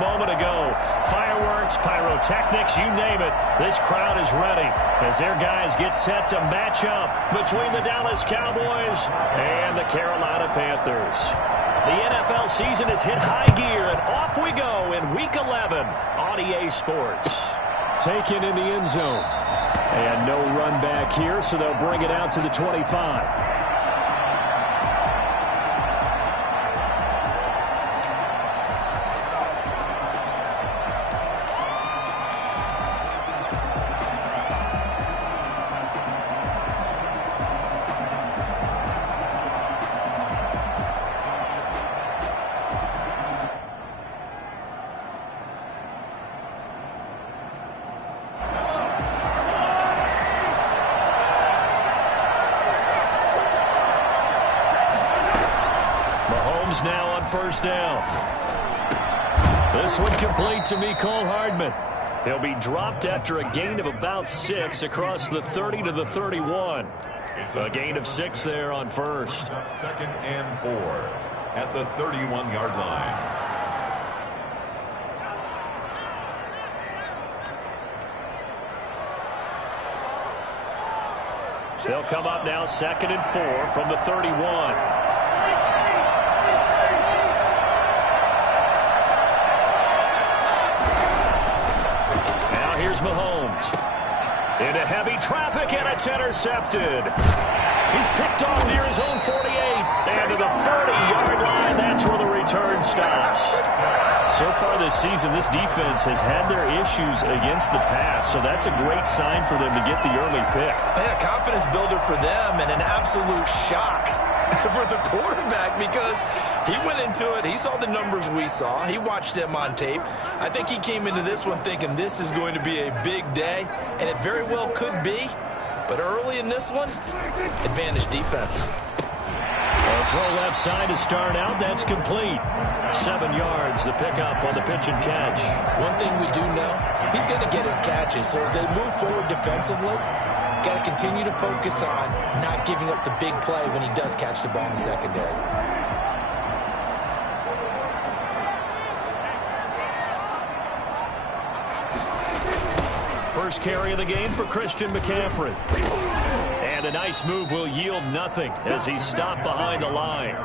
Moment ago, fireworks, pyrotechnics, you name it, this crowd is ready as their guys get set to match up between the Dallas Cowboys and the Carolina Panthers. The NFL season has hit high gear, and off we go in Week 11 on EA Sports. Taken in the end zone. And no run back here, so they'll bring it out to the 25. Now on first down. This one complete to Mecole Hardman. He'll be dropped after a gain of about 6 across the 30 to the 31. A gain of 6 there on first. 2nd and 4 at the 31-yard line. They'll come up now 2nd and 4 from the 31. Mahomes into heavy traffic, and it's intercepted. He's picked off near his own 48 and to the 30-yard line. That's where the return stops. So far this season, this defense has had their issues against the pass, so that's a great sign for them to get the early pick. Yeah, confidence builder for them, and an absolute shock for the quarterback because he went into it. He saw the numbers we saw. He watched them on tape. I think he came into this one thinking this is going to be a big day, and it very well could be. But early in this one, advantage defense. A throw left side to start out. That's complete. 7 yards, the pickup on the pitch and catch. One thing we do know, he's going to get his catches. So as they move forward defensively, got to continue to focus on not giving up the big play when he does catch the ball in the secondary. First carry of the game for Christian McCaffrey. And a nice move will yield nothing as he's stopped behind the line.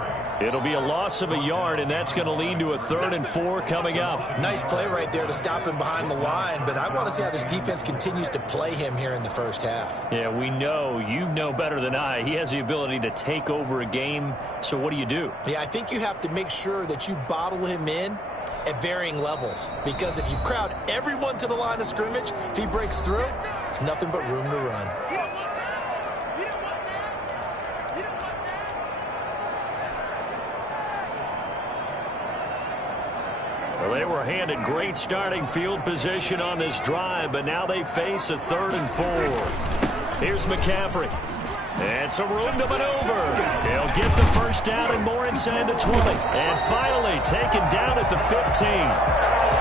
It'll be a loss of a yard, and that's going to lead to a 3rd and 4 coming up. Nice play right there to stop him behind the line, but I want to see how this defense continues to play him here in the first half. Yeah, we know, you know better than I, he has the ability to take over a game, so what do you do? Yeah, I think you have to make sure that you bottle him in at varying levels, because if you crowd everyone to the line of scrimmage, if he breaks through, there's nothing but room to run. Well, they were handed great starting field position on this drive, but now they face a 3rd and 4. Here's McCaffrey. And some room to maneuver. He'll get the first down and more inside the 20. And finally taken down at the 15.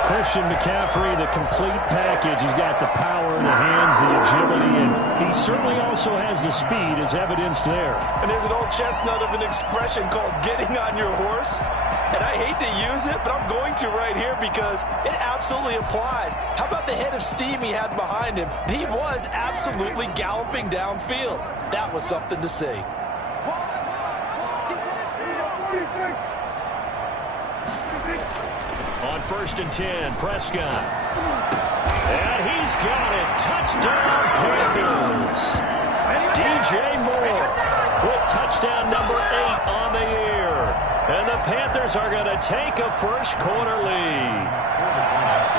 Christian McCaffrey, the complete package. He's got the power, the hands, the agility, and he certainly also has the speed as evidenced there. And there's an old chestnut of an expression called getting on your horse. And I hate to use it, but I'm going to right here because it absolutely applies. How about the head of steam he had behind him? He was absolutely galloping downfield. That was something to see. On 1st and 10, Prescott. And he's got it. Touchdown, Panthers. DJ Moore with touchdown number 8 on the year. And the Panthers are going to take a first quarter lead.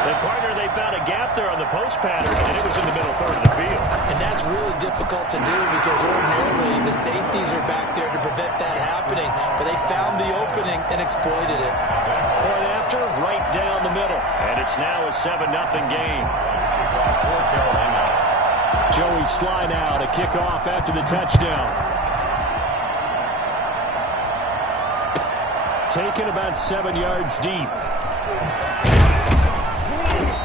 And partner, they found a gap there on the post pattern, and it was in the middle 3rd of the field. And that's really difficult to do because ordinarily the safeties are back there to prevent that happening. But they found the opening and exploited it. Point after, right down the middle. And it's now a 7-0 game. Joey Sly now to kick off after the touchdown. Taken about 7 yards deep.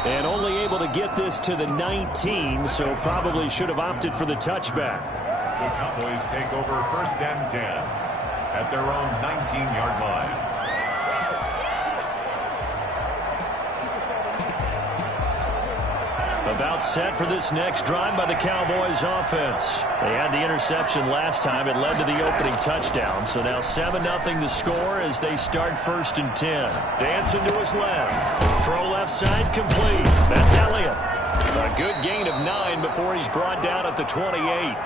And only able to get this to the 19, so probably should have opted for the touchback. The Cowboys take over 1st and 10 at their own 19-yard line. About set for this next drive by the Cowboys offense. They had the interception last time. It led to the opening touchdown. So now 7-0 to score as they start 1st and 10. Dancing to his left. Throw left side complete. That's Elliott. A good gain of 9 before he's brought down at the 28.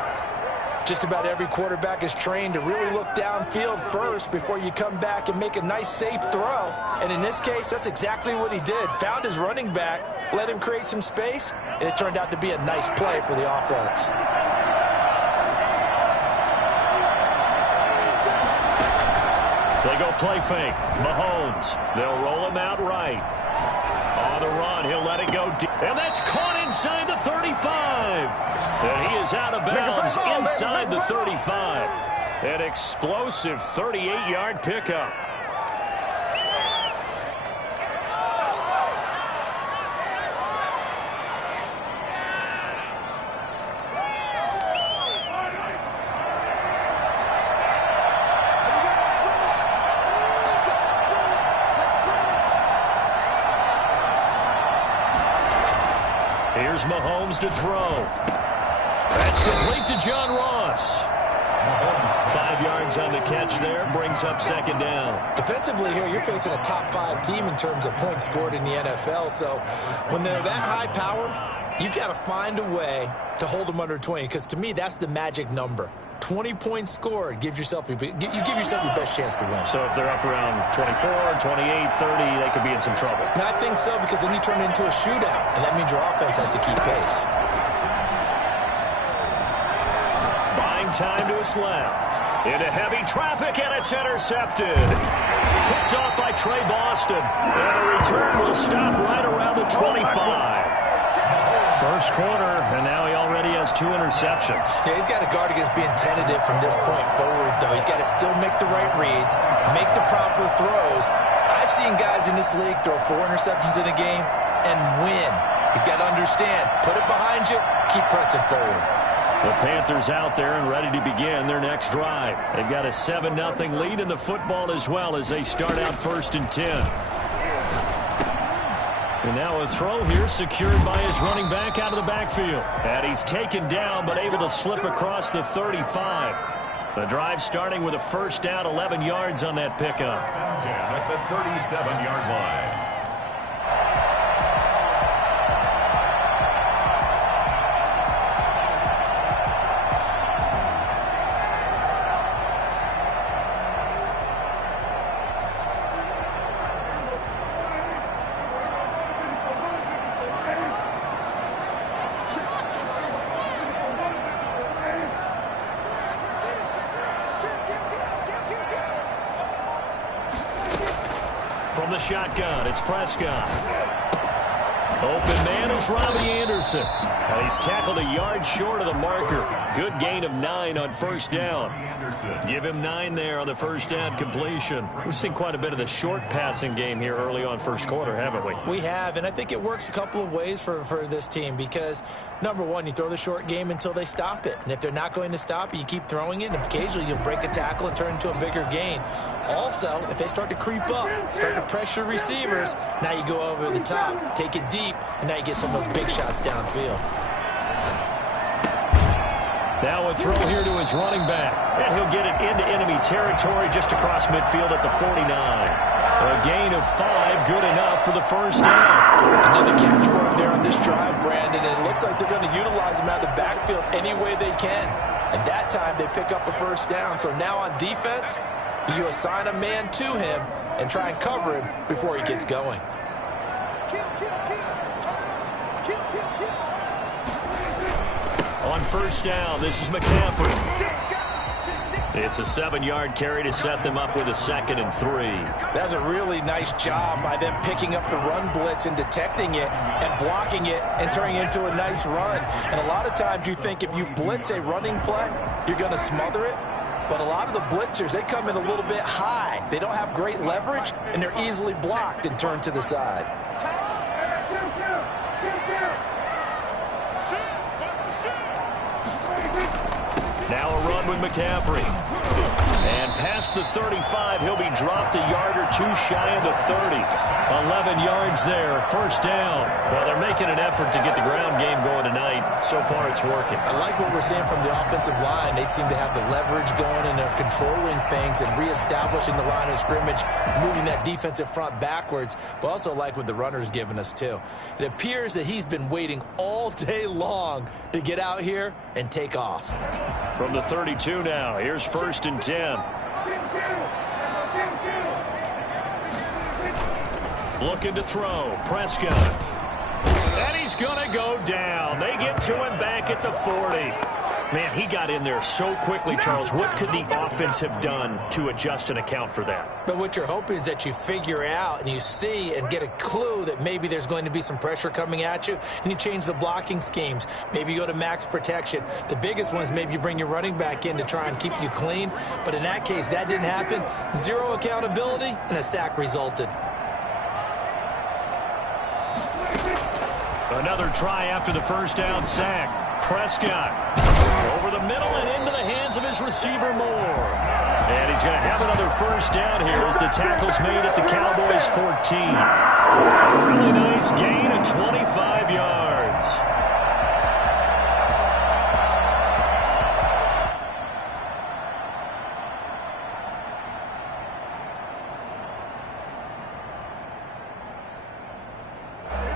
Just about every quarterback is trained to really look downfield first before you come back and make a nice, safe throw. And in this case, that's exactly what he did. Found his running back, let him create some space, and it turned out to be a nice play for the offense. They go play fake. Mahomes. They'll roll him out right. On the run, he'll let it go deep. And that's caught inside the 35. And he is out of bounds inside the 35. An explosive 38-yard pickup. Here's Mahomes to throw. That's complete to John Ross. 5 yards on the catch there, brings up 2nd down. Defensively here, you're facing a top 5 team in terms of points scored in the NFL. So when they're that high powered, you've got to find a way to hold them under 20. Because to me, that's the magic number. 20 points scored, you give yourself your best chance to win. So if they're up around 24, 28, 30, they could be in some trouble. And I think so, because then you turn it into a shootout, and that means your offense has to keep pace. Buying time to his left. Into heavy traffic, and it's intercepted. Picked off by Trey Boston. And the return will stop right around the 25. First quarter, and now he already has 2 interceptions. Yeah, he's got to guard against being tentative from this point forward, though. He's got to still make the right reads, make the proper throws. I've seen guys in this league throw 4 interceptions in a game and win. He's got to understand, put it behind you, keep pressing forward. The Panthers out there and ready to begin their next drive. They've got a 7-0 lead in the football as well as they start out 1st and 10. And now a throw here secured by his running back out of the backfield. And he's taken down but able to slip across the 35. The drive starting with a 1st down, 11 yards on that pickup. At the 37-yard line. From the shotgun, it's Prescott. Open man is Robbie Anderson. And he's tackled a yard short of the marker. Good gain of 9 on 1st down. Give him 9 there on the 1st down completion. We've seen quite a bit of the short passing game here early on 1st quarter, haven't we? We have, and I think it works a couple of ways for this team because, number one, you throw the short game until they stop it. And if they're not going to stop it, you keep throwing it, and occasionally you'll break a tackle and turn into a bigger gain. Also, if they start to creep up, start to pressure receivers, now you go over the top, take it deep, and now you get some of those big shots downfield. Now a throw here to his running back. And he'll get it into enemy territory just across midfield at the 49. A gain of 5, good enough for the 1st down. Another catch for him there on this drive, Brandon, and it looks like they're going to utilize him out of the backfield any way they can. And that time they pick up a 1st down. So now on defense, you assign a man to him and try and cover him before he gets going. On 1st down, this is McCaffrey. It's a 7-yard carry to set them up with a 2nd and 3. That's a really nice job by them picking up the run blitz and detecting it and blocking it and turning it into a nice run. And a lot of times you think if you blitz a running play, you're going to smother it. But a lot of the blitzers, they come in a little bit high. They don't have great leverage, and they're easily blocked and turned to the side. Now a run with McCaffrey. And past the 35, he'll be dropped a yard or two shy of the 30. 11 yards there, first down. Well, they're making an effort to get the ground game going tonight. So far, it's working. I like what we're seeing from the offensive line. They seem to have the leverage going, and they're controlling things and reestablishing the line of scrimmage, moving that defensive front backwards, but also like what the runner's giving us, too. It appears that he's been waiting all day long to get out here and take off. From the 32 now, here's 1st and 10. Looking to throw. Prescott. And he's going to go down. They get to him back at the 40. Man, he got in there so quickly, Charles. What could the offense have done to adjust and account for that? But what you're hoping is that you figure out and you see and get a clue that maybe there's going to be some pressure coming at you, and you change the blocking schemes. Maybe you go to max protection. The biggest one is maybe you bring your running back in to try and keep you clean. But in that case, that didn't happen. Zero accountability, and a sack resulted. Another try after the first down sack. Prescott over the middle and into the hands of his receiver Moore. And he's going to have another first down here as the tackle's made at the Cowboys' 14. A really nice gain of 25 yards.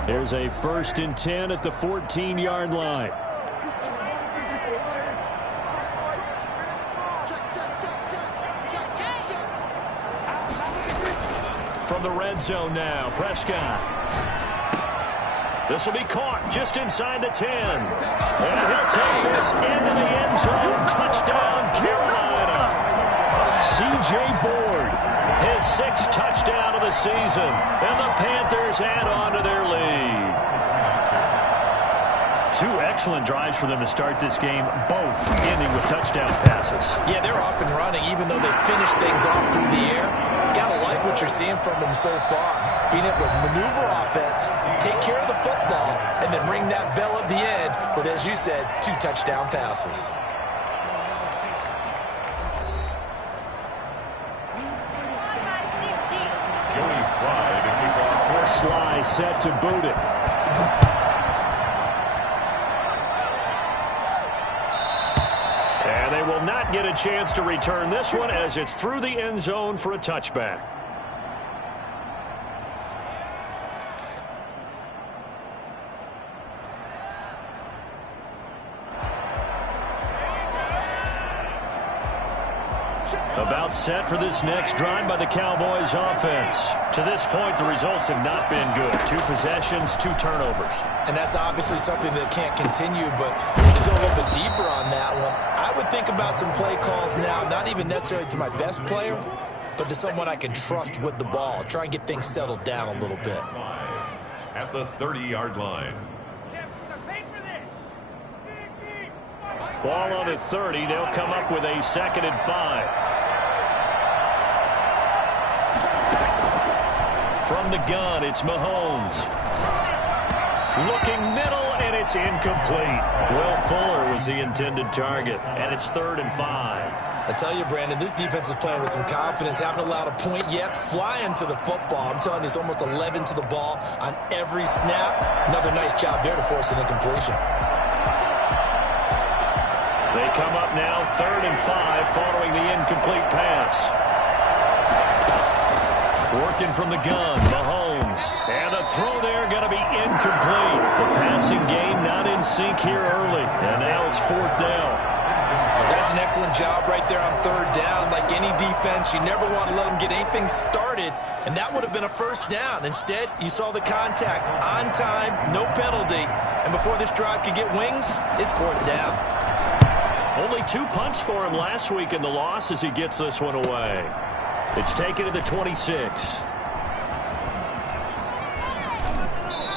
There's a 1st and 10 at the 14-yard line. From the red zone now, Prescott. This will be caught just inside the 10. And he'll take this into the end zone. Touchdown, Carolina. C.J. Board, his 6th touchdown of the season. And the Panthers add on to their lead. 2 excellent drives for them to start this game, both ending with touchdown passes. Yeah, they're off and running, even though they finish things off through the air. Gotta like what you're seeing from them so far. Being able to maneuver offense, take care of the football, and then ring that bell at the end with, as you said, 2 touchdown passes. Sly set to boot it. And they will not get a chance to return this one as it's through the end zone for a touchback. About set for this next drive by the Cowboys offense. To this point, the results have not been good. 2 possessions, 2 turnovers. And that's obviously something that can't continue, but to go a little bit deeper on that one, I would think about some play calls now, not even necessarily to my best player, but to someone I can trust with the ball. Try and get things settled down a little bit. At the 30-yard line. Ball on the 30. They'll come up with a 2nd and 5. From the gun, it's Mahomes. Looking middle, and it's incomplete. Will Fuller was the intended target, and it's 3rd and 5. I tell you, Brandon, this defense is playing with some confidence. Haven't allowed a point yet. Flying to the football. I'm telling you, it's almost 11 to the ball on every snap. Another nice job there to force an incompletion. They come up now 3rd and 5 following the incomplete pass. Working from the gun, Mahomes. And the throw there going to be incomplete. The passing game not in sync here early. And now it's 4th down. That's an excellent job right there on 3rd down. Like any defense, you never want to let them get anything started. And that would have been a 1st down. Instead, you saw the contact on time, no penalty. And before this drive could get wings, it's 4th down. Only 2 punts for him last week in the loss as he gets this one away. It's taken to the 26.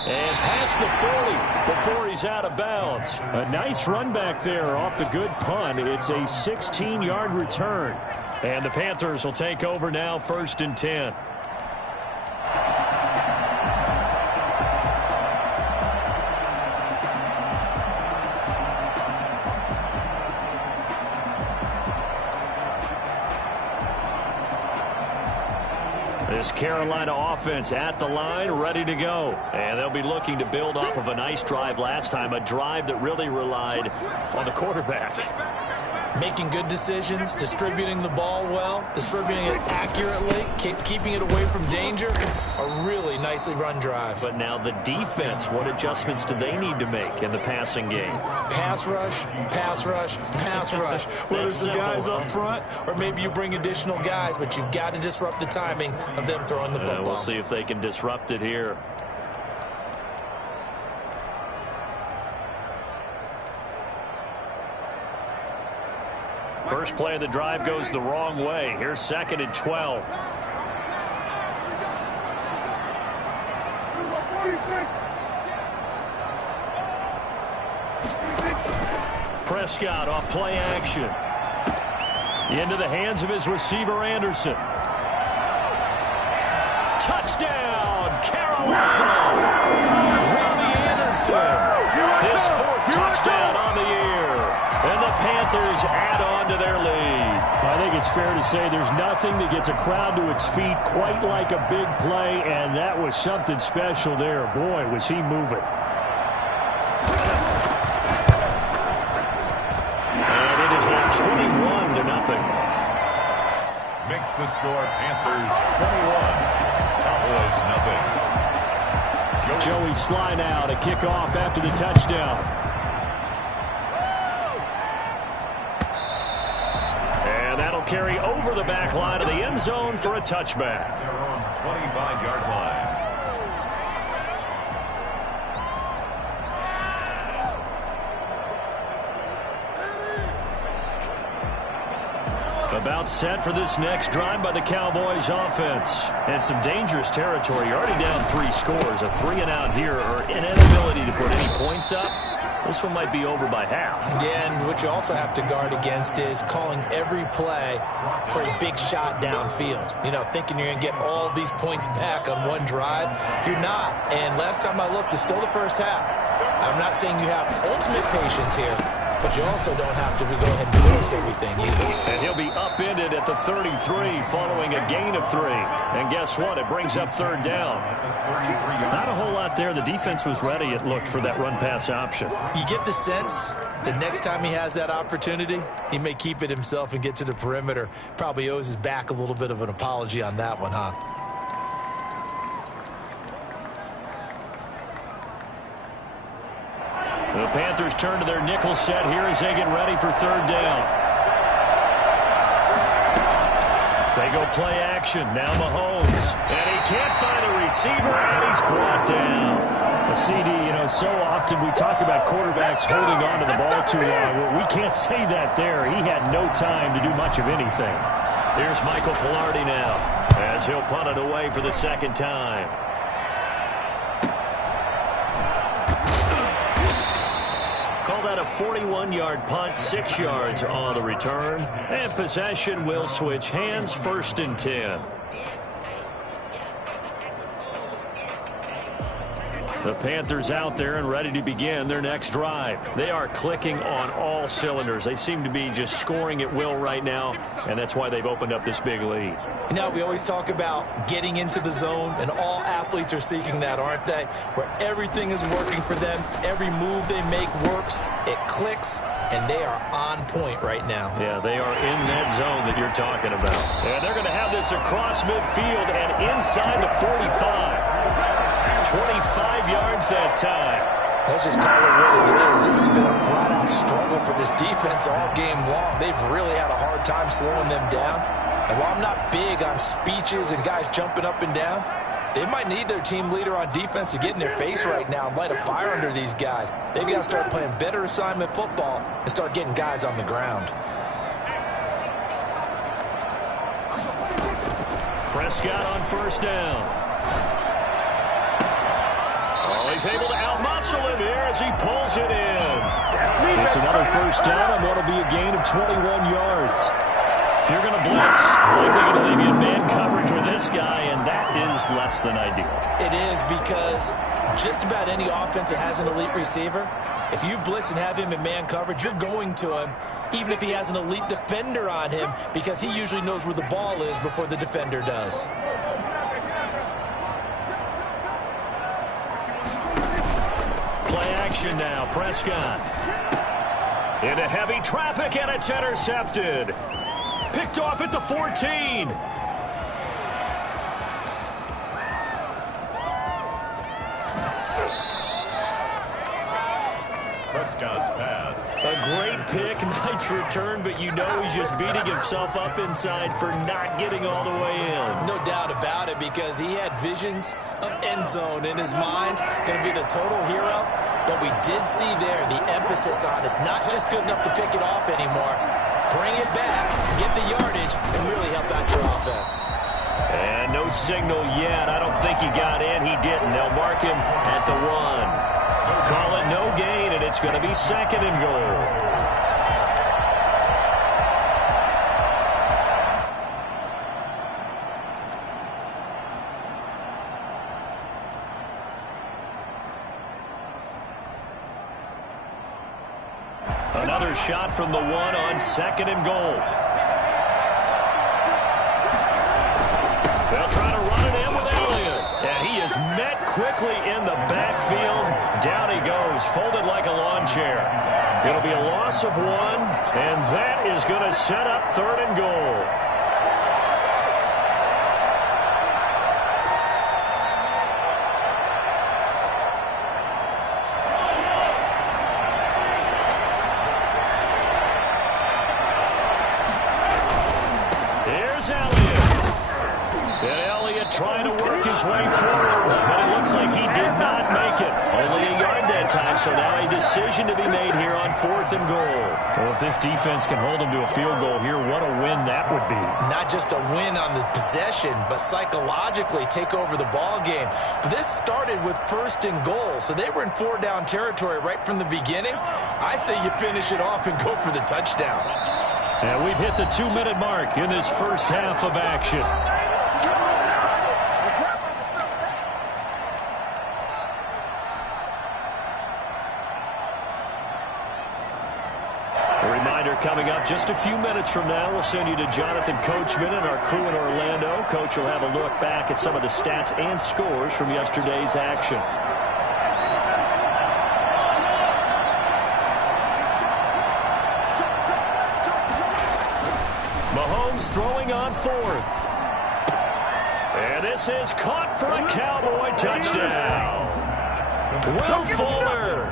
And past the 40 before he's out of bounds. A nice run back there off the good punt. It's a 16-yard return. And the Panthers will take over now 1st and 10. This Carolina offense at the line, ready to go. And they'll be looking to build off of a nice drive last time, a drive that really relied on the quarterback. Making good decisions, distributing the ball well, distributing it accurately, keeping it away from danger. A really nicely run drive. But now the defense, what adjustments do they need to make in the passing game? Pass rush, pass rush, pass rush. Whether it's the guys up front or maybe you bring additional guys, but you've got to disrupt the timing of them throwing the football. We'll see if they can disrupt it here. First play of the drive goes the wrong way. Here's 2nd and 12. Prescott off play action. Into the hands of his receiver, Anderson. Touchdown, Carolina! Robbie Anderson. His 4th touchdown on the year. And the Panthers add on to their lead. I think it's fair to say there's nothing that gets a crowd to its feet quite like a big play, and that was something special there. Boy, was he moving. And it is now 21-0. Makes the score Panthers 21, Cowboys 0. Joey Sly now to kick off after the touchdown. Carry over the back line of the end zone for a touchback. Their own 25-yard line. About set for this next drive by the Cowboys offense. And some dangerous territory. You're already down 3 scores. A 3-and-out here or an inability to put any points up. This one might be over by half. Yeah, and what you also have to guard against is calling every play for a big shot downfield. You know, thinking you're going to get all these points back on one drive. You're not. And last time I looked, it's still the first half. I'm not saying you have ultimate patience here, but you also don't have to go ahead and force everything either. And he'll be upended at the 33 following a gain of 3. And guess what? It brings up 3rd down. Not a whole lot there. The defense was ready, it looked, for that run-pass option. You get the sense that next time he has that opportunity, he may keep it himself and get to the perimeter. Probably owes his back a little bit of an apology on that one, huh? The Panthers turn to their nickel set here as they get ready for 3rd down. They go play action. Now Mahomes. And he can't find a receiver, and he's brought down. A CD, you know, so often we talk about quarterbacks holding on to the ball too long. Well, we can't say that there. He had no time to do much of anything. Here's Michael Pilardi now as he'll punt it away for the 2nd time. Call that a 41-yard punt, 6 yards on the return. And possession will switch hands, 1st and 10. The Panthers out there and ready to begin their next drive. They are clicking on all cylinders. They seem to be just scoring at will right now, and that's why they've opened up this big lead. You know, we always talk about getting into the zone, and all athletes are seeking that, aren't they? Where everything is working for them, every move they make works, it clicks, and they are on point right now. Yeah, they are in that zone that you're talking about. And they're going to have this across midfield and inside the 45. 25 yards that time. Let's just call it what it is. This has been a flat-out struggle for this defense all game long. They've really had a hard time slowing them down. And while I'm not big on speeches and guys jumping up and down, they might need their team leader on defense to get in their face right now and light a fire under these guys. They've got to start playing better assignment football and start getting guys on the ground. Prescott on 1st down. He's able to outmuscle him here as he pulls it in. It's another 1st down on what will be a gain of 21 yards. If you're going to blitz, likely going to leave you in man coverage with this guy, and that is less than ideal. It is, because just about any offense that has an elite receiver, if you blitz and have him in man coverage, you're going to him, even if he has an elite defender on him, because he usually knows where the ball is before the defender does. Play action now. Prescott. Into heavy traffic, and it's intercepted. Picked off at the 14. Prescott's pass. A great pick, nice return, but you know he's just beating himself up inside for not getting all the way in. No doubt about it, because he had visions of end zone in his mind. Going to be the total hero. But we did see there the emphasis on it's not just good enough to pick it off anymore. Bring it back, get the yardage, and really help out your offense. And no signal yet. I don't think he got in. He didn't. They'll mark him at the 1. Call it no gain, and it's going to be 2nd and goal. Another shot from the 1 on 2nd and goal. They'll try to run it in with Elliott. And he is met quickly in the backfield. Down he goes, folded like a lawn chair. It'll be a loss of 1, and that is going to set up 3rd and goal. Here's Elliott. And Elliott trying to work his way forward, but it looks like he did not make it. Only a yard that time, so now a decision to be made here on 4th and goal. Well, if this defense can hold them to a field goal here, what a win that would be. Not just a win on the possession, but psychologically take over the ball game. But this started with 1st and goal, so they were in 4-down territory right from the beginning. I say you finish it off and go for the touchdown. And we've hit the 2-minute mark in this first half of action. A reminder coming up just a few minutes from now. We'll send you to Jonathan Coachman and our crew in Orlando. Coach will have a look back at some of the stats and scores from yesterday's action. Mahomes throwing on 4th. And this is caught for a Cowboy touchdown. Will Fuller,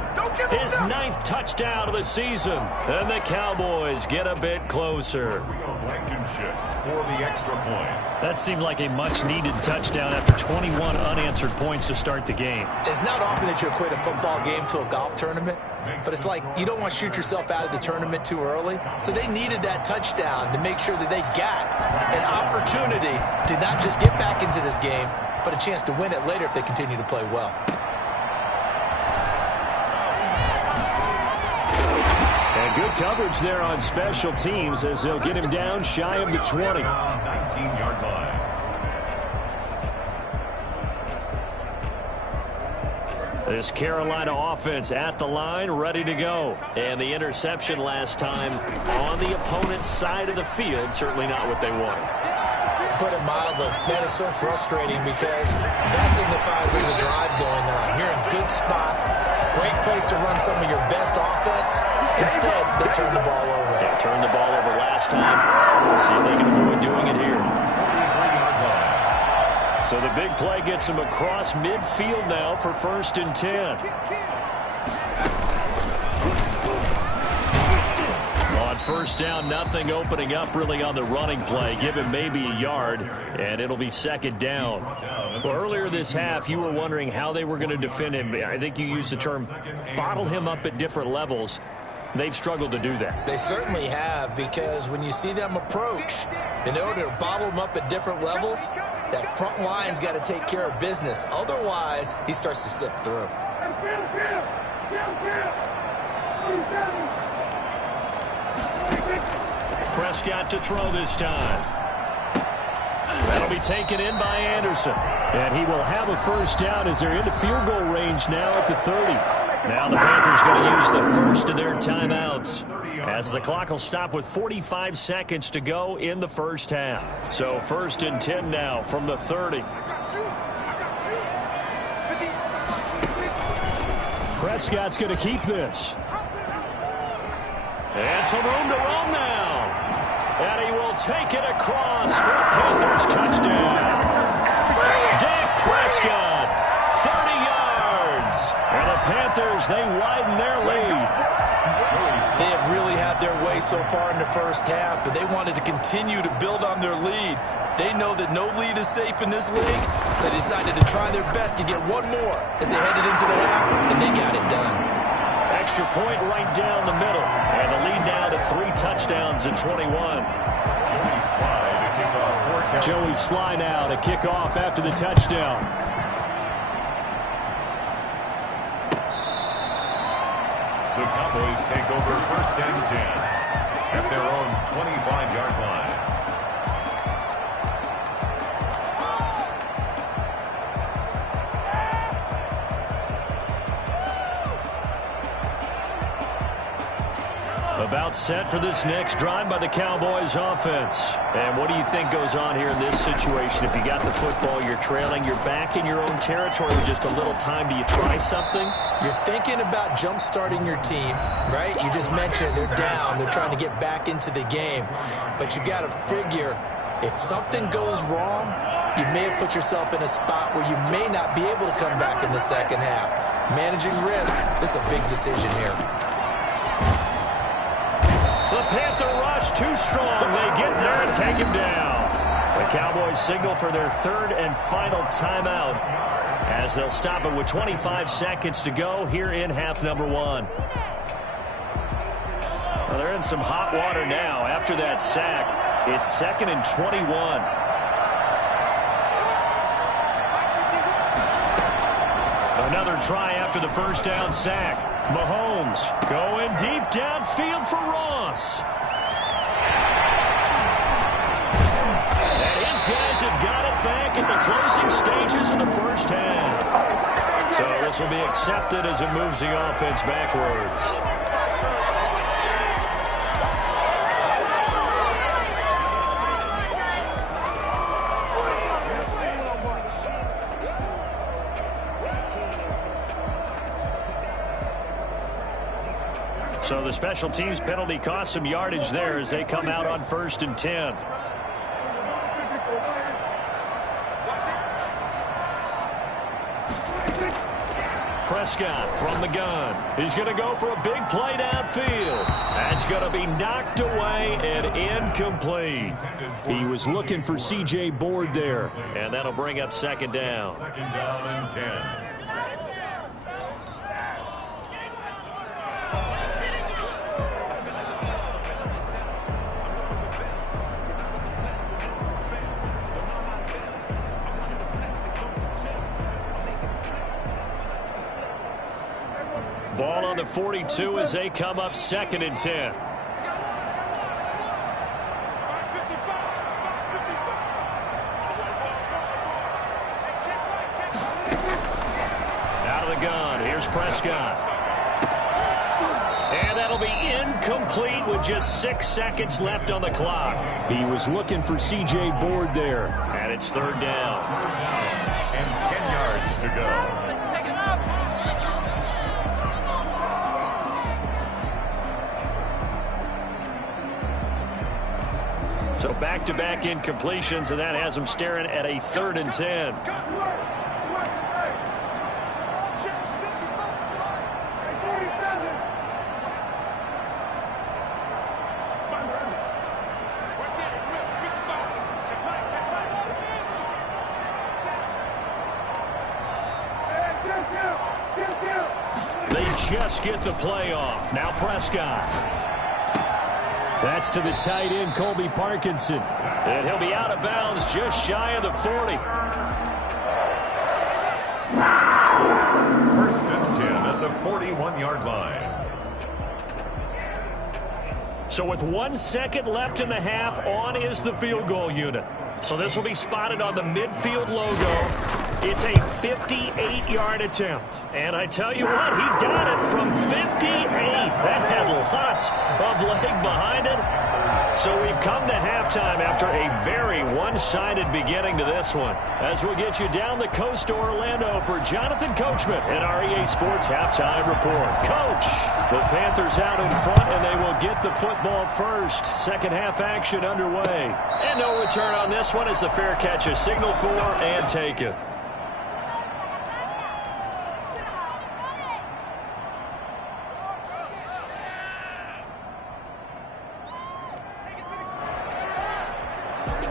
his 9th touchdown of the season. And the Cowboys get a bit closer. Blankenship for the extra point. That seemed like a much-needed touchdown after 21 unanswered points to start the game. It's not often that you equate a football game to a golf tournament, but it's like you don't want to shoot yourself out of the tournament too early. So they needed that touchdown to make sure that they got an opportunity to not just get back into this game, but a chance to win it later if they continue to play well. And good coverage there on special teams as they'll get him down shy of the 20. 19-yard line. This Carolina offense at the line, ready to go. And the interception last time on the opponent's side of the field, certainly not what they wanted. Put it mildly, that is so frustrating because that signifies there's a drive going on. You're in a good spot, great place to run some of your best offense. Instead, they turn the ball over. Yeah, turned the ball over last time. Let's see if they can avoid doing it here. So the big play gets him across midfield now for 1st and 10. On 1st down, nothing opening up really on the running play. Give him maybe a yard, and it'll be 2nd down. Well, earlier this half, you were wondering how they were going to defend him. I think you used the term bottle him up at different levels. They've struggled to do that. They certainly have, because when you see them approach, in order to bottle them up at different levels, that front line's got to take care of business. Otherwise, he starts to slip through. Prescott to throw this time. That'll be taken in by Anderson. And he will have a 1st down as they're into field goal range now at the 30. Now the Panthers going to use the first of their timeouts, as the clock will stop with 45 seconds to go in the first half. So 1st and 10 now from the 30. Prescott's going to keep this. And some room to roam now. And he will take it across for a Panthers touchdown. Dak Prescott, 30 yards. And the Panthers, they widen their lead. They have really had their way so far in the first half, but they wanted to continue to build on their lead. They know that no lead is safe in this league, so they decided to try their best to get one more as they headed into the half, and they got it done. Extra point right down the middle. And the lead now to 3 touchdowns in 21. Joey Sly now to kick off after the touchdown. The Cowboys take over 1st and 10 at their own 25-yard line. About set for this next drive by the Cowboys offense. And what do you think goes on here in this situation? If you got the football, you're trailing, you're back in your own territory with just a little time. Do you try something? You're thinking about jump-starting your team, right? You just mentioned they're down. They're trying to get back into the game. But you got to figure, if something goes wrong, you may have put yourself in a spot where you may not be able to come back in the second half. Managing risk, this is a big decision here. The Panther rush too strong. They get there and take him down. The Cowboys signal for their 3rd and final timeout as they'll stop it with 25 seconds to go here in half number 1. Well, they're in some hot water now after that sack. It's 2nd and 21. Another try after the first down sack. Mahomes going deep downfield for Ross. And his guys have got it back at the closing stages of the first half. So this will be accepted as it moves the offense backwards. So the special teams penalty cost some yardage there as they come out on 1st and 10. Prescott from the gun. He's going to go for a big play downfield. That's going to be knocked away and incomplete. He was looking for C.J. Board there. And that'll bring up 2nd down. 2nd down and 10. Ball on the 42 as they come up 2nd and 10. Out of the gun. Here's Prescott. And that'll be incomplete with just 6 seconds left on the clock. He was looking for C.J. Board there. And it's 3rd down. And 10 yards to go. So back-to-back incompletions, and that has them staring at a 3rd and 10. They just get the play off. Now Prescott. That's to the tight end, Colby Parkinson. And he'll be out of bounds just shy of the 40. 1st and 10 at the 41-yard line. So with 1 second left in the half, on is the field goal unit. So this will be spotted on the midfield logo. It's a 58-yard attempt. And I tell you what, he got it from 58. That had lots of leg behind it. So we've come to halftime after a very one-sided beginning to this one. As we'll get you down the coast to Orlando for Jonathan Coachman in our EA Sports Halftime Report. Coach, the Panthers out in front, and they will get the football first. Second half action underway. And no return on this one as the fair catch is signaled for and taken.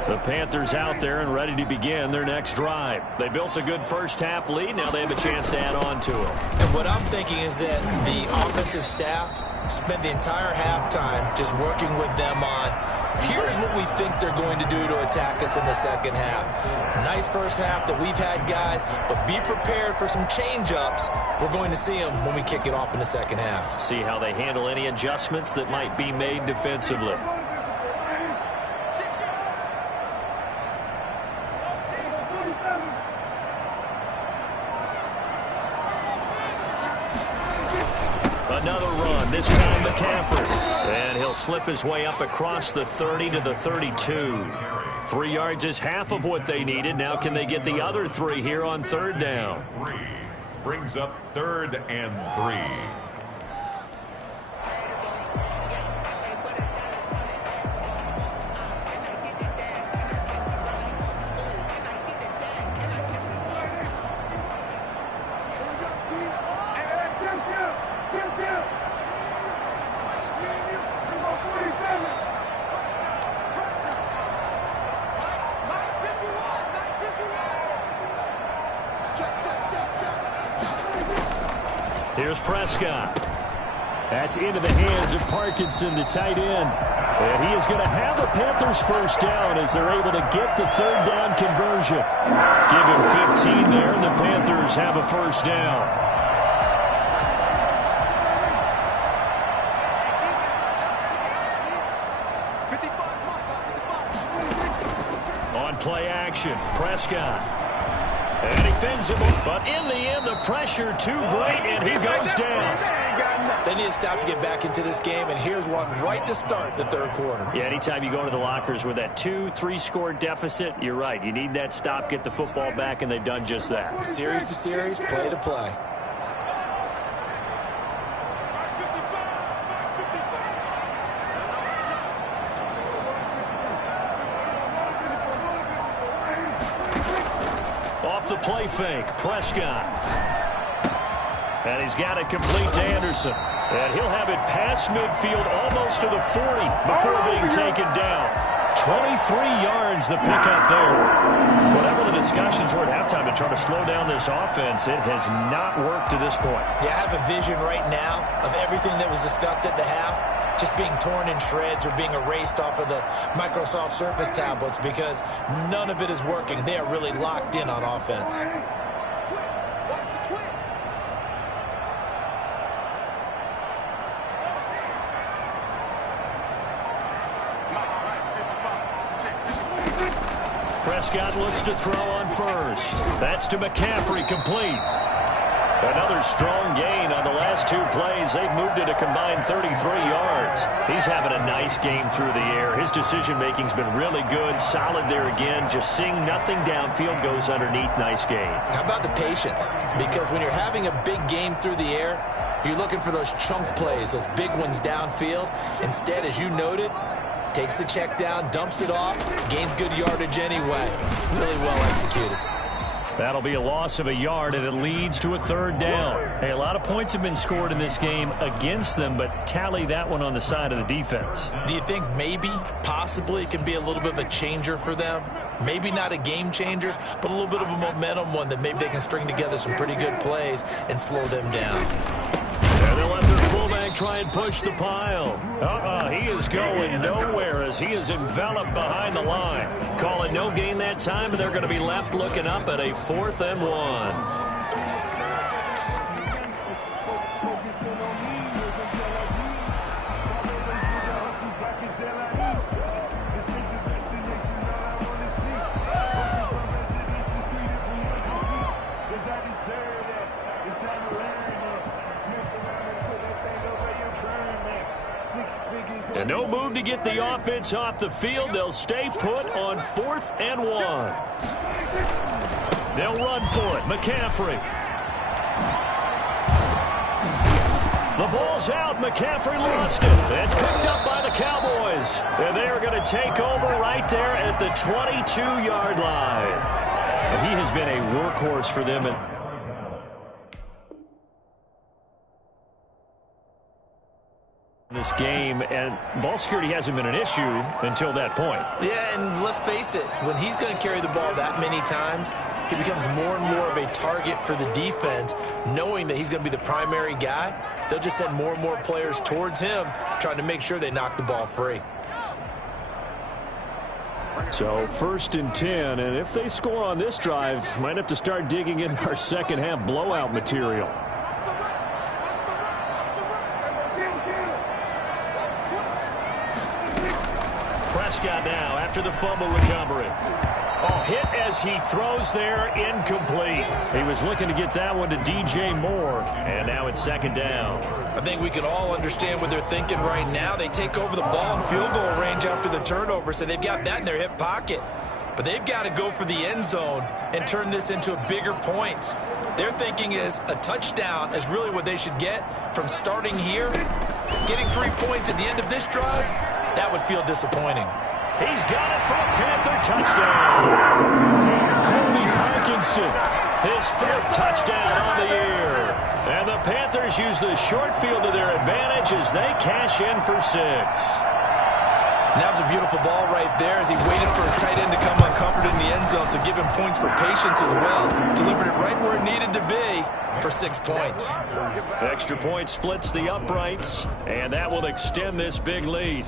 The Panthers out there and ready to begin their next drive. They built a good first half lead. Now they have a chance to add on to it. And what I'm thinking is that the offensive staff spent the entire halftime just working with them on, here's what we think they're going to do to attack us in the second half. Nice first half that we've had, guys, but be prepared for some change-ups. We're going to see them when we kick it off in the second half. See how they handle any adjustments that might be made defensively. Another run, this time McCaffrey. And he'll slip his way up across the 30 to the 32. 3 yards is half of what they needed. Now can they get the other 3 here on third down? Brings up 3rd and 3. Here's Prescott. That's into the hands of Parkinson, the tight end. And he is going to have a Panthers first down as they're able to get the third down conversion. Give him 15 there, and the Panthers have a first down. On play action, Prescott. And he fends him up, but in the end, the pressure too great, and he goes down. They need to stop to get back into this game, and here's one right to start the third quarter. Yeah, anytime you go to the lockers with that 2-3 score deficit, you're right. You need that stop, get the football back, and they've done just that. Series to series, play to play. The play fake, Prescott. And he's got it complete to Anderson. And he'll have it past midfield almost to the 40 before being taken down. 23 yards the pickup there. Whatever the discussions were at halftime to try to slow down this offense, it has not worked to this point. Yeah, I have a vision right now of everything that was discussed at the half just being torn in shreds or being erased off of the Microsoft Surface tablets because none of it is working. They are really locked in on offense. Prescott looks to throw on first. That's to McCaffrey, complete. Another strong gain on the last 2 plays. They've moved it a combined 33 yards. He's having a nice game through the air. His decision-making's been really good. Solid there again. Just seeing nothing downfield goes underneath. Nice gain. How about the patience? Because when you're having a big game through the air, you're looking for those chunk plays, those big ones downfield. Instead, as you noted, takes the check down, dumps it off, gains good yardage anyway. Really well executed. That'll be a loss of a yard, and it leads to a third down. Hey, a lot of points have been scored in this game against them, but tally that one on the side of the defense. Do you think maybe, possibly, it can be a little bit of a changer for them? Maybe not a game changer, but a little bit of a momentum one that maybe they can string together some pretty good plays and slow them down. And they'll let their fullback try and push the pile. He is going nowhere as he is enveloped behind the line. Call it no gain that time, and they're going to be left looking up at a 4th and 1. And no move to get the offense off the field. They'll stay put on 4th and 1. They'll run for it. McCaffrey. The ball's out. McCaffrey lost it. It's picked up by the Cowboys. And they are going to take over right there at the 22-yard line. And he has been a workhorse for them in this game, and ball security hasn't been an issue until that point. Yeah, and let's face it, when he's going to carry the ball that many times, he becomes more and more of a target for the defense, knowing that he's going to be the primary guy. They'll just send more and more players towards him, trying to make sure they knock the ball free. So 1st and 10, and if they score on this drive, might have to start digging in our second half blowout material. Prescott now after the fumble recovery. Oh, hit as he throws there, incomplete. He was looking to get that one to DJ Moore, and now it's 2nd down. I think we can all understand what they're thinking right now. They take over the ball in field goal range after the turnover, so they've got that in their hip pocket. But they've got to go for the end zone and turn this into a bigger points. Their thinking is a touchdown is really what they should get from starting here. Getting 3 points at the end of this drive, that would feel disappointing. He's got it for a Panther touchdown. Colby Parkinson, his 5th touchdown on the year. And the Panthers use the short field to their advantage as they cash in for 6. And that was a beautiful ball right there as he waited for his tight end to come uncovered in the end zone, so give him points for patience as well. Delivered it right where it needed to be for 6 points. Extra point splits the uprights, and that will extend this big lead.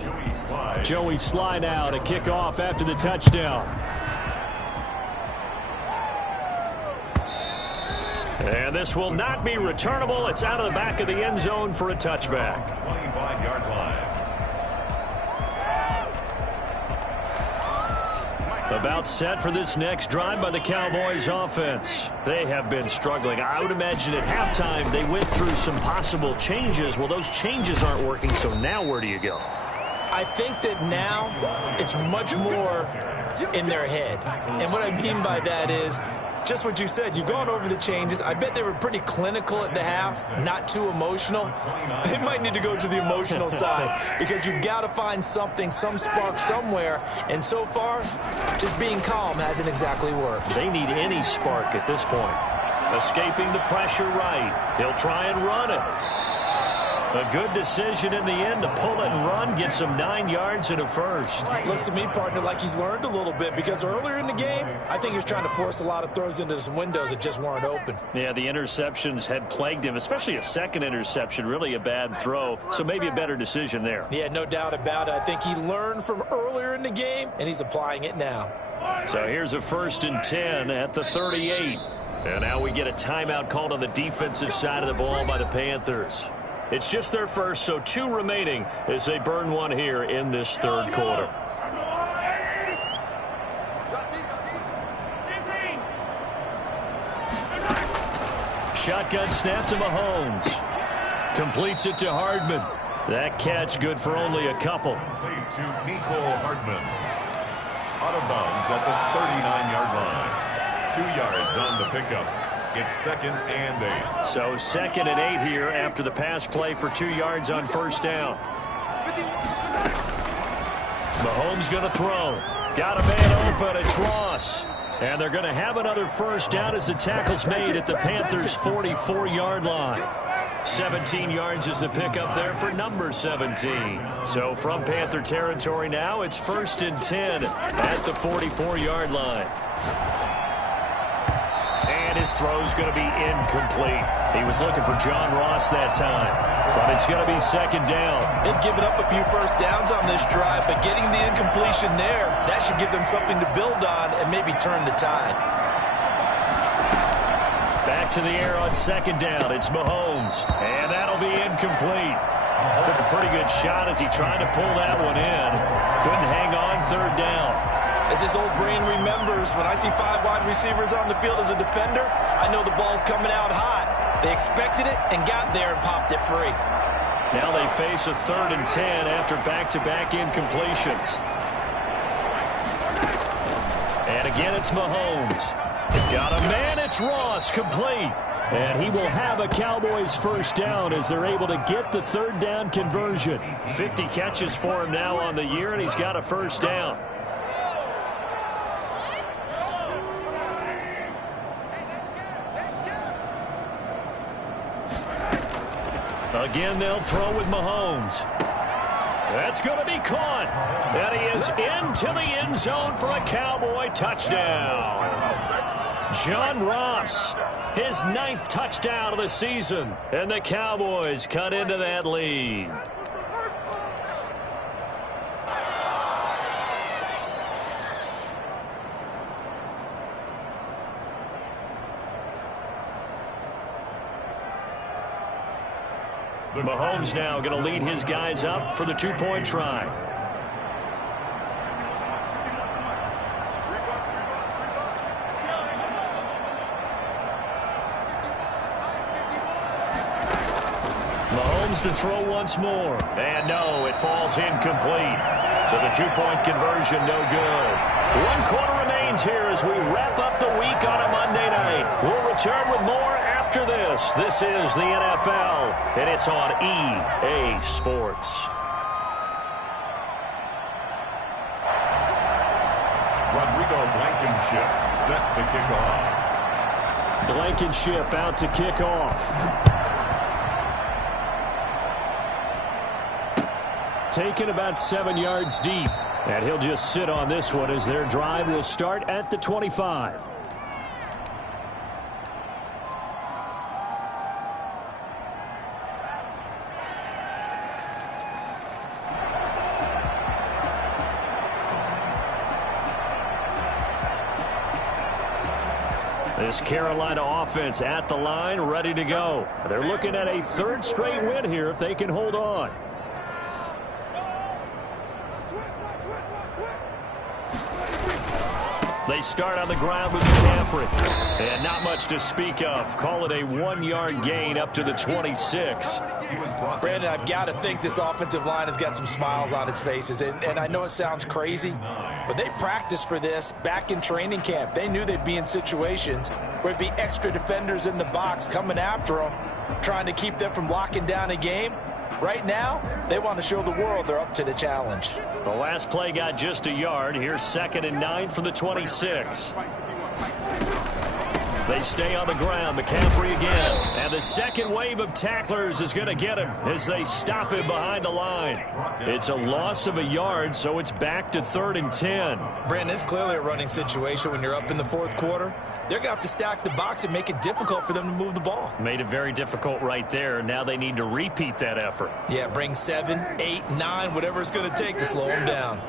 Joey Sly now to kick off after the touchdown. And this will not be returnable. It's out of the back of the end zone for a touchback. 25-yard line. About set for this next drive by the Cowboys offense. They have been struggling. I would imagine at halftime they went through some possible changes. Well, those changes aren't working, so now where do you go? I think that now it's much more in their head. And what I mean by that is just what you said. You've gone over the changes. I bet they were pretty clinical at the half, not too emotional. They might need to go to the emotional side because you've got to find something, some spark somewhere. And so far, just being calm hasn't exactly worked. They need any spark at this point. Escaping the pressure right. He'll try and run it. A good decision in the end to pull it and run, get some 9 yards and a first. Looks to me, partner, like he's learned a little bit because earlier in the game, I think he was trying to force a lot of throws into some windows that just weren't open. Yeah, the interceptions had plagued him, especially a second interception, really a bad throw. So maybe a better decision there. Yeah, no doubt about it. I think he learned from earlier in the game, and he's applying it now. So here's a 1st and 10 at the 38. And now we get a timeout called on the defensive side of the ball by the Panthers. It's just their first, so 2 remaining as they burn one here in this 3rd quarter. Shotgun snap to Mahomes. Completes it to Hardman. That catch good for only a couple. Played to Nico Hardman. Out of bounds at the 39-yard line. 2 yards on the pickup. It's 2nd and 8. So 2nd and 8 here after the pass play for 2 yards on 1st down. Mahomes going to throw. Got a man open. It's Ross. And they're going to have another 1st down as the tackle's made at the Panthers' 44-yard line. 17 yards is the pickup there for number 17. So from Panther territory now, it's 1st and 10 at the 44-yard line. And his throw's going to be incomplete. He was looking for John Ross that time. But it's going to be 2nd down. They've given up a few 1st downs on this drive, but getting the incompletion there, that should give them something to build on and maybe turn the tide. Back to the air on 2nd down. It's Mahomes. And that'll be incomplete. Took a pretty good shot as he tried to pull that one in. Couldn't hang on 3rd down. As his old brain remembers, when I see 5 wide receivers on the field as a defender, I know the ball's coming out hot. They expected it and got there and popped it free. Now they face a 3rd and 10 after back-to-back incompletions. And again, it's Mahomes. Got a man, it's Ross, complete. And he will have a Cowboys first down as they're able to get the 3rd down conversion. 50 catches for him now on the year, and he's got a first down. Again, they'll throw with Mahomes. That's going to be caught. And he is into the end zone for a Cowboy touchdown. John Ross, his 9th touchdown of the season. And the Cowboys cut into that lead. Mahomes now going to lead his guys up for the 2-point try. Mahomes to throw once more. And no, it falls incomplete. So the 2-point conversion no good. 1 quarter remains here as we wrap up the week on a Monday night. We'll return with more after this. This is the NFL, and it's on EA Sports. Rodrigo Blankenship set to kick off. Blankenship out to kick off. Taken about 7 yards deep. And he'll just sit on this one as their drive will start at the 25. This Carolina offense at the line, ready to go. They're looking at a 3rd straight win here if they can hold on. They start on the ground with McCaffrey. And not much to speak of. Call it a 1-yard gain up to the 26. Brandon, I've got to think this offensive line has got some smiles on its faces. And I know it sounds crazy, but they practiced for this back in training camp. They knew they'd be in situations where there'd be extra defenders in the box coming after them, trying to keep them from locking down a game. Right now, they want to show the world they're up to the challenge. The last play got just a yard. Here's 2nd and 9 from the 26. They stay on the ground. McCaffrey again. And the second wave of tacklers is going to get him as they stop him behind the line. It's a loss of a yard, so it's back to 3rd and 10. Brandon, it's clearly a running situation when you're up in the 4th quarter. They're going to have to stack the box and make it difficult for them to move the ball. Made it very difficult right there. Now they need to repeat that effort. Yeah, bring 7, 8, 9, whatever it's going to take to slow them down.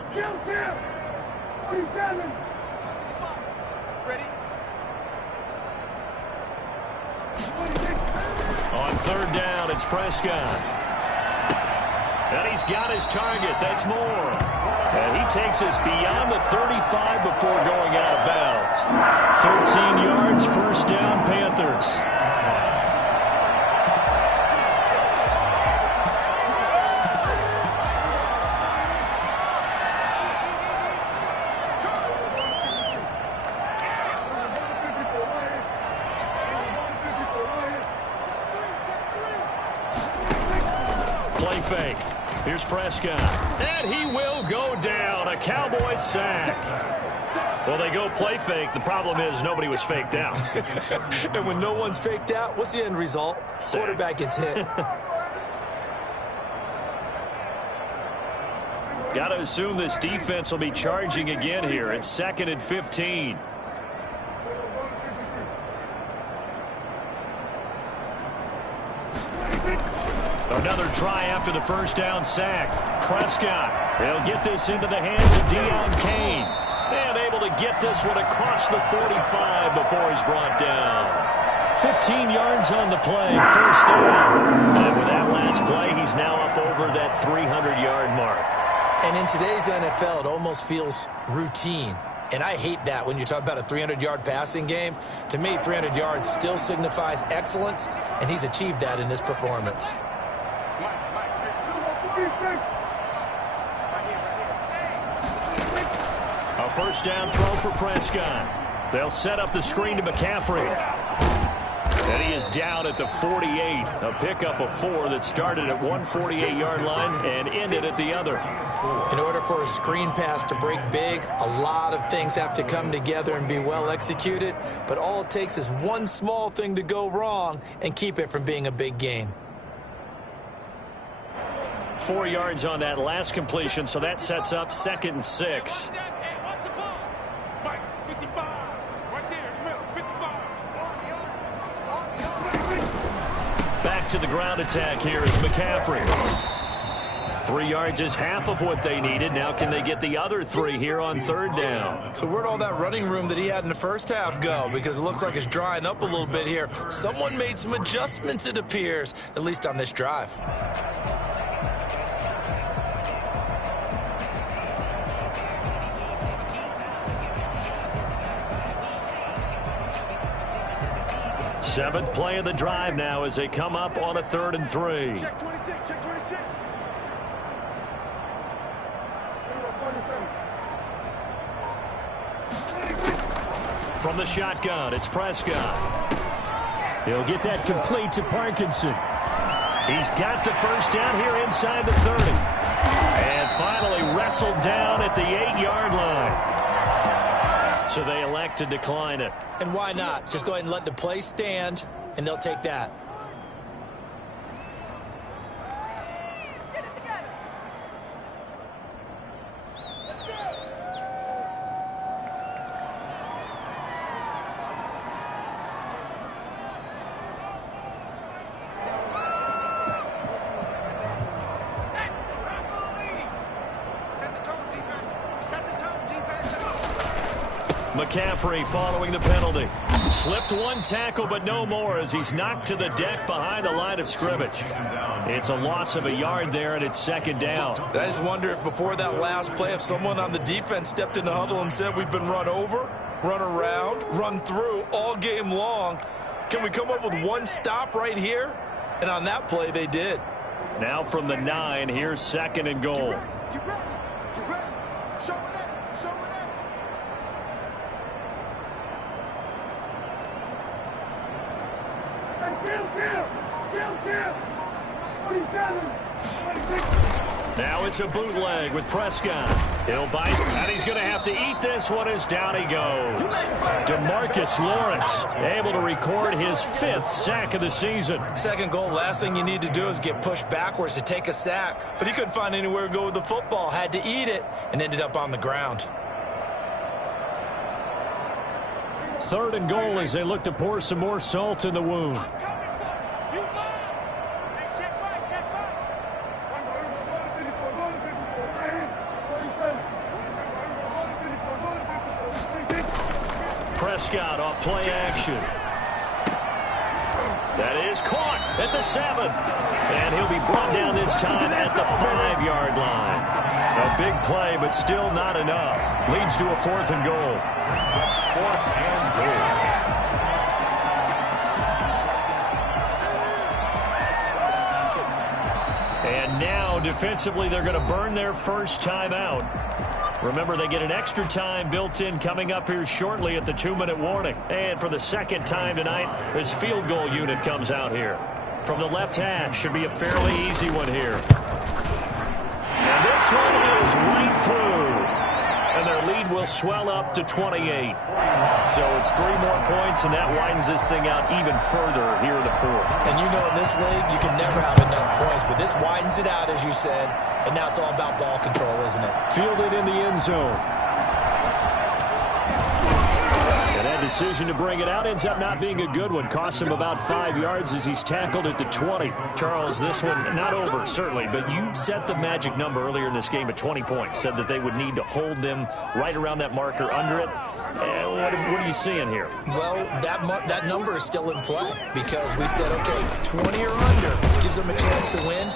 On 3rd down, it's Prescott. And he's got his target. That's Moore. And he takes us beyond the 35 before going out of bounds. 13 yards, first down, Panthers. Play fake. Here's Prescott. And he will go down. A Cowboys sack. Well, they go play fake. The problem is nobody was faked out. And when no one's faked out, what's the end result? Sack. Quarterback gets hit. Got to assume this defense will be charging again here. It's 2nd and 15. Another try after the first down sack. Prescott. They'll get this into the hands of Deion Kane. And able to get this one across the 45 before he's brought down. 15 yards on the play. First down. And with that last play, he's now up over that 300-yard mark. And in today's NFL, it almost feels routine. And I hate that when you talk about a 300-yard passing game. To me, 300 yards still signifies excellence, and he's achieved that in this performance. A first down throw for Prescott. They'll set up the screen to McCaffrey. And he is down at the 48. A pickup of 4 that started at 148-yard line and ended at the other. In order for a screen pass to break big, a lot of things have to come together and be well executed. But all it takes is one small thing to go wrong and keep it from being a big gain. 4 yards on that last completion, so that sets up 2nd and 6. Back to the ground attack here is McCaffrey. 3 yards is half of what they needed. Now can they get the other 3 here on 3rd down? So where'd all that running room that he had in the first half go? Because it looks like it's drying up a little bit here. Someone made some adjustments, it appears, at least on this drive. Seventh play of the drive now as they come up on a 3rd and 3. Check 26, check 26. From the shotgun, it's Prescott. He'll get that complete to Parkinson. He's got the first down here inside the 30. And finally wrestled down at the 8-yard line. So they elect to decline it. And why not? Just go ahead and let the play stand, and they'll take that. McCaffrey following the penalty. Slipped one tackle, but no more as he's knocked to the deck behind the line of scrimmage. It's a loss of a yard there, and it's 2nd down. I just wonder if before that last play, if someone on the defense stepped in the huddle and said, we've been run over, run around, run through all game long. Can we come up with one stop right here? And on that play, they did. Now from the 9, here's 2nd and goal. Get ready. Show it up. Kill. 47. Now it's a bootleg with Prescott. He'll bite, and he's going to have to eat this one as down he goes. DeMarcus Lawrence able to record his 5th sack of the season. Second goal, last thing you need to do is get pushed backwards to take a sack. But he couldn't find anywhere to go with the football, had to eat it, and ended up on the ground. 3rd and goal as they look to pour some more salt in the wound. Prescott off play action. That is caught at the 7. And he'll be brought down this time at the 5-yard line. A big play, but still not enough. Leads to a 4th and goal. 4th and goal. And now, defensively, they're going to burn their first timeout. Remember, they get an extra time built in coming up here shortly at the 2-minute warning. And for the 2nd time tonight, this field goal unit comes out here. From the left hash, should be a fairly easy one here. And this one is right through. And their lead will swell up to 28. So it's 3 more points, and that widens this thing out even further here in the 4th. And you know in this league, you can never have enough points, but this widens it out, as you said, and now it's all about ball control, isn't it? Fielded in the end zone. And that decision to bring it out ends up not being a good one. Costs him about 5 yards as he's tackled at the 20. Charles, this one not over, certainly, but you set the magic number earlier in this game at 20 points. Said that they would need to hold them right around that marker under it. What are you seeing here? Well, that number is still in play because we said, okay, 20 or under gives them a chance to win.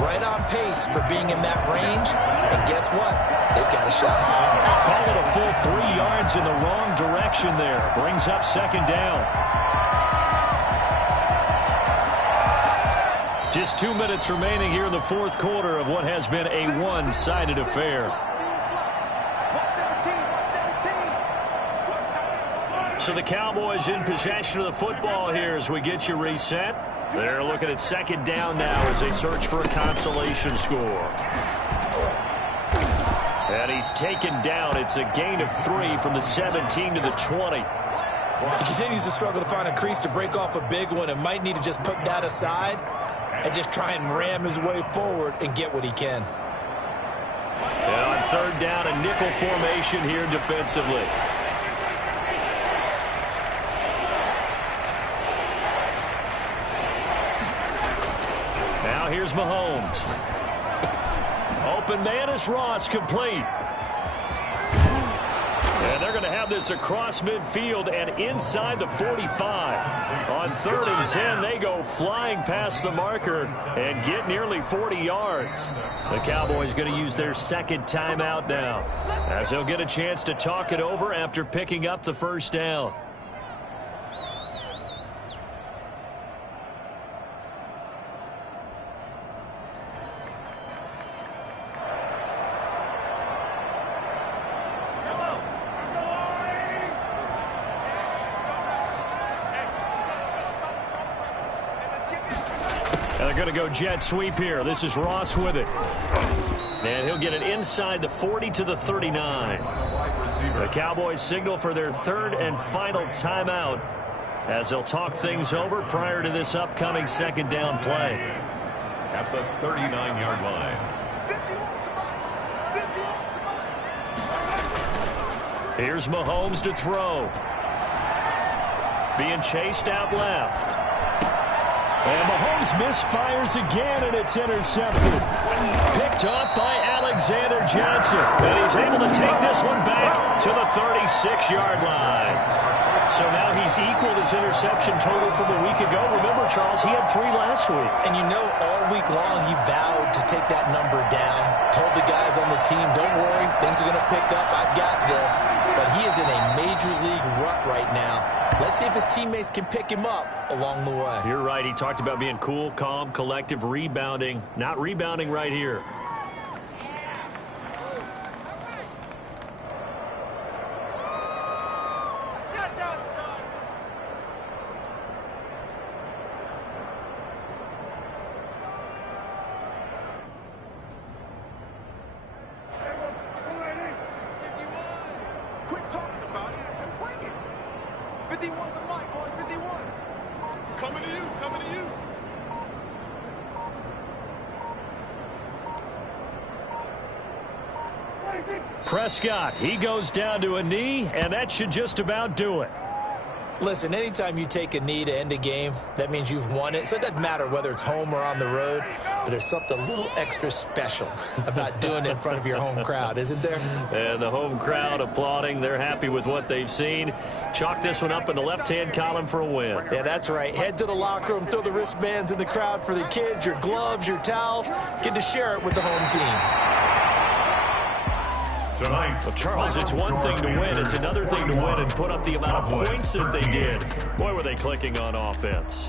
Right on pace for being in that range. And guess what? They've got a shot. Called it a full 3 yards in the wrong direction there. Brings up 2nd down. Just 2 minutes remaining here in the fourth quarter of what has been a one-sided affair. So the Cowboys in possession of the football here as we get you reset. They're looking at second down now as they search for a consolation score. And he's taken down. It's a gain of 3 from the 17 to the 20. He continues to struggle to find a crease to break off a big one and might need to just put that aside and just try and ram his way forward and get what he can. And on third down, a nickel formation here defensively. Now here's Mahomes. Open man is Ross, complete. And they're going to have this across midfield and inside the 45. On 3rd and 10, they go flying past the marker and get nearly 40 yards. The Cowboys going to use their second timeout now, as they'll get a chance to talk it over after picking up the first down. They're going to go jet sweep here. This is Ross with it. And he'll get it inside the 40 to the 39. The Cowboys signal for their third and final timeout as they'll talk things over prior to this upcoming second down play. At the 39-yard line. Here's Mahomes to throw. Being chased out left. And Mahomes misfires again, and it's intercepted. Picked up by Alexander Johnson. And he's able to take this one back to the 36-yard line. So now he's equaled his interception total from a week ago. Remember, Charles, he had 3 last week. And you know, all week long he vowed to take that number down. Told the guys on the team, don't worry, things are going to pick up. I've got this. But he is in a major league rut right now. Let's see if his teammates can pick him up along the way. You're right. He talked about being cool, calm, collective, rebounding. Not rebounding right here. Quit talking about it and bring it. 51 to Mike, boy, 51. Coming to you, coming to you. Prescott, he goes down to a knee, and that should just about do it. Listen, anytime you take a knee to end a game, that means you've won it. So it doesn't matter whether it's home or on the road, but there's something a little extra special about doing it in front of your home crowd, isn't there? And the home crowd applauding. They're happy with what they've seen. Chalk this one up in the left-hand column for a win. Yeah, that's right. Head to the locker room, throw the wristbands in the crowd for the kids, your gloves, your towels. Get to share it with the home team. Tonight, Well, Charles, it's one thing to win. It's another thing to win and put up the amount of points that they did. Boy, were they clicking on offense.